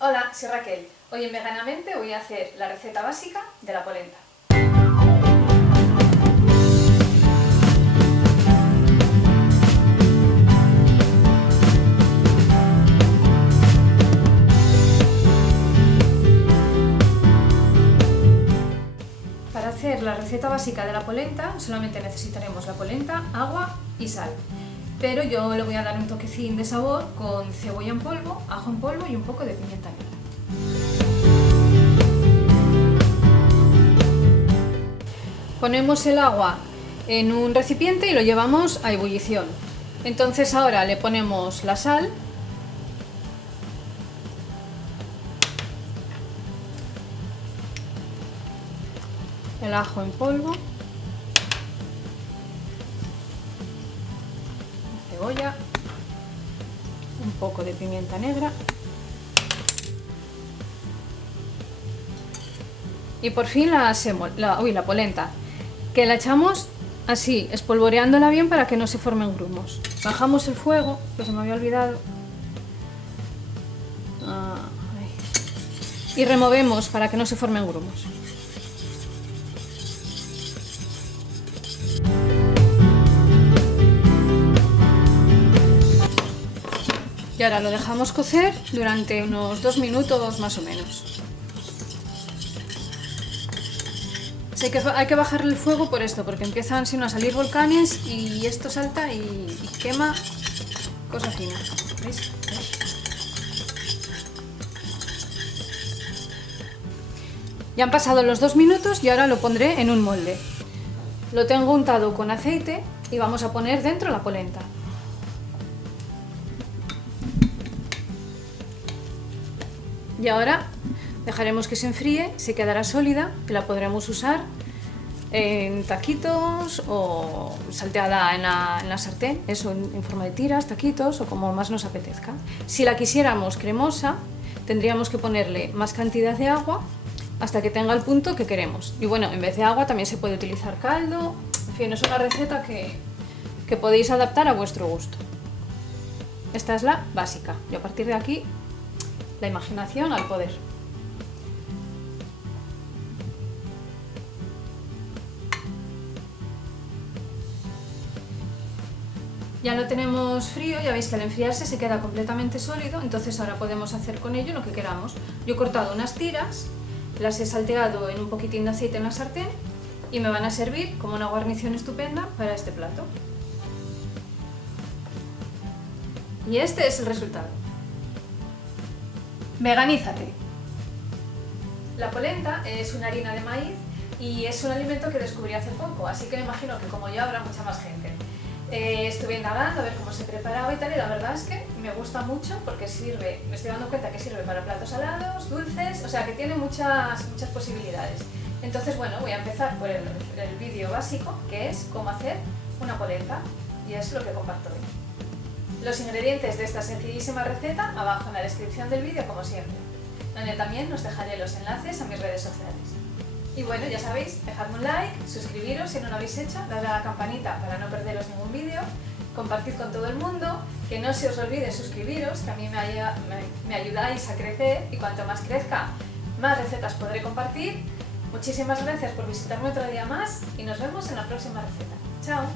Hola, soy Raquel. Hoy en Veganamente voy a hacer la receta básica de la polenta. Para hacer la receta básica de la polenta solamente necesitaremos la polenta, agua y sal. Pero yo le voy a dar un toquecín de sabor con cebolla en polvo, ajo en polvo y un poco de pimienta negra. Ponemos el agua en un recipiente y lo llevamos a ebullición. Entonces ahora le ponemos la sal, el ajo en polvo, la cebolla, un poco de pimienta negra y por fin la polenta, que la echamos así, espolvoreándola bien para que no se formen grumos. Bajamos el fuego, que se me había olvidado, y removemos para que no se formen grumos. Y ahora lo dejamos cocer durante unos 2 minutos más o menos. Hay que bajarle el fuego por esto, porque empiezan a salir volcanes y esto salta y quema cosa fina. ¿Veis? Ya han pasado los 2 minutos y ahora lo pondré en un molde. Lo tengo untado con aceite y vamos a poner dentro la polenta. Y ahora dejaremos que se enfríe, se quedará sólida, que la podremos usar en taquitos o salteada en la sartén, eso en forma de tiras, taquitos o como más nos apetezca. Si la quisiéramos cremosa, tendríamos que ponerle más cantidad de agua hasta que tenga el punto que queremos. Y bueno, en vez de agua también se puede utilizar caldo, en fin, es una receta que podéis adaptar a vuestro gusto. Esta es la básica y a partir de aquí la imaginación al poder. Ya lo tenemos frío, ya veis que al enfriarse se queda completamente sólido, entonces ahora podemos hacer con ello lo que queramos. Yo he cortado unas tiras, las he salteado en un poquitín de aceite en la sartén y me van a servir como una guarnición estupenda para este plato. Y este es el resultado. Veganízate. La polenta es una harina de maíz y es un alimento que descubrí hace poco, así que me imagino que como yo habrá mucha más gente. Estuve indagando a ver cómo se preparaba y tal, y la verdad es que me gusta mucho porque me estoy dando cuenta que sirve para platos salados, dulces, o sea que tiene muchas posibilidades. Entonces bueno, voy a empezar por el vídeo básico, que es cómo hacer una polenta, y es lo que comparto hoy. Los ingredientes de esta sencillísima receta abajo en la descripción del vídeo, como siempre, donde también os dejaré los enlaces a mis redes sociales. Y bueno, ya sabéis, dejadme un like, suscribiros si no lo habéis hecho, dadle a la campanita para no perderos ningún vídeo, compartid con todo el mundo, que no se os olvide suscribiros, que a mí me ayudáis a crecer y cuanto más crezca, más recetas podré compartir. Muchísimas gracias por visitarme otro día más y nos vemos en la próxima receta. ¡Chao!